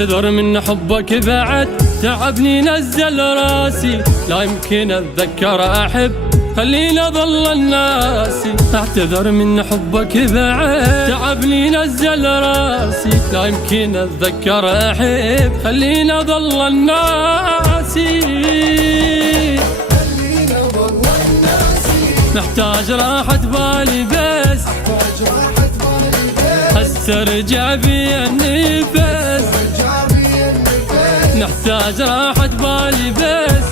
اعتذر من حبك بعد تعبني نزل راسي، لا يمكن اتذكر احب خليني اظل الناسي. اعتذر من حبك بعد تعبني نزل راسي، لا يمكن اتذكر احب خليني اظل الناسي. محتاج راحة بالي بس استرجع بي النفس، نحتاج راحة بالي بس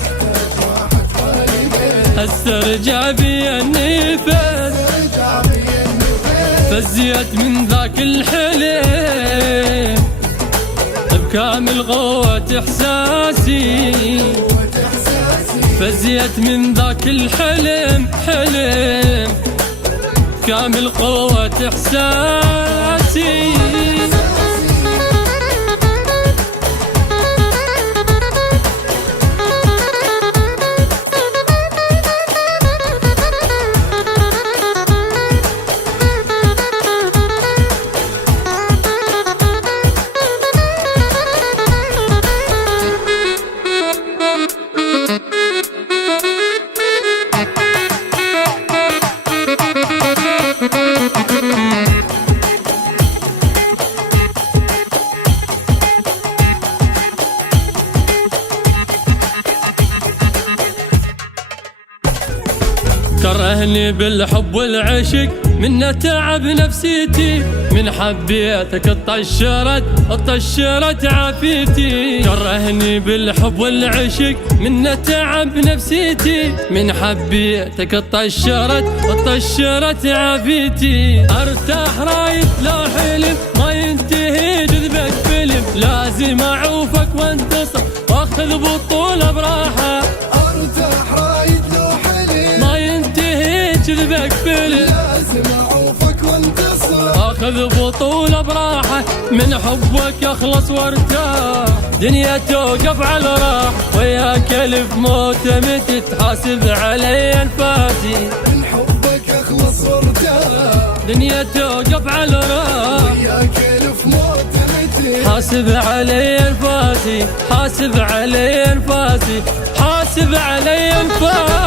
استرجع بي النفس. فزيت من ذاك الحلم بكامل قوة احساسي، فزيت من ذاك الحلم كامل قوة احساسي. كرهني بالحب والعشق منه تعب نفسيتي، من حبيتك طشرت عافيتي. كرهني بالحب والعشق منه تعب نفسيتي، من حبيتك طشرت عافيتي. ارتاح رايد لو حلم ما ينتهي جذبك فيلم، لازم اعوفك وانتصر واخذ بطولة براحة. ارتاح رايد لو حلم ما ينتهي جذبك فيلم، لازم اعوفك وانتصر اخذ بطولة براحة. من حبك اخلص وارتاح دنيا توقف على راح، وياك الف موتة متى تحاسب علي انفاسي. من حبك اخلص وارتاح دنيا توقف على راح، وياك الف موتة متى حاسب علي انفاسي، حاسب علي انفاسي، حاسب علي انفاسي.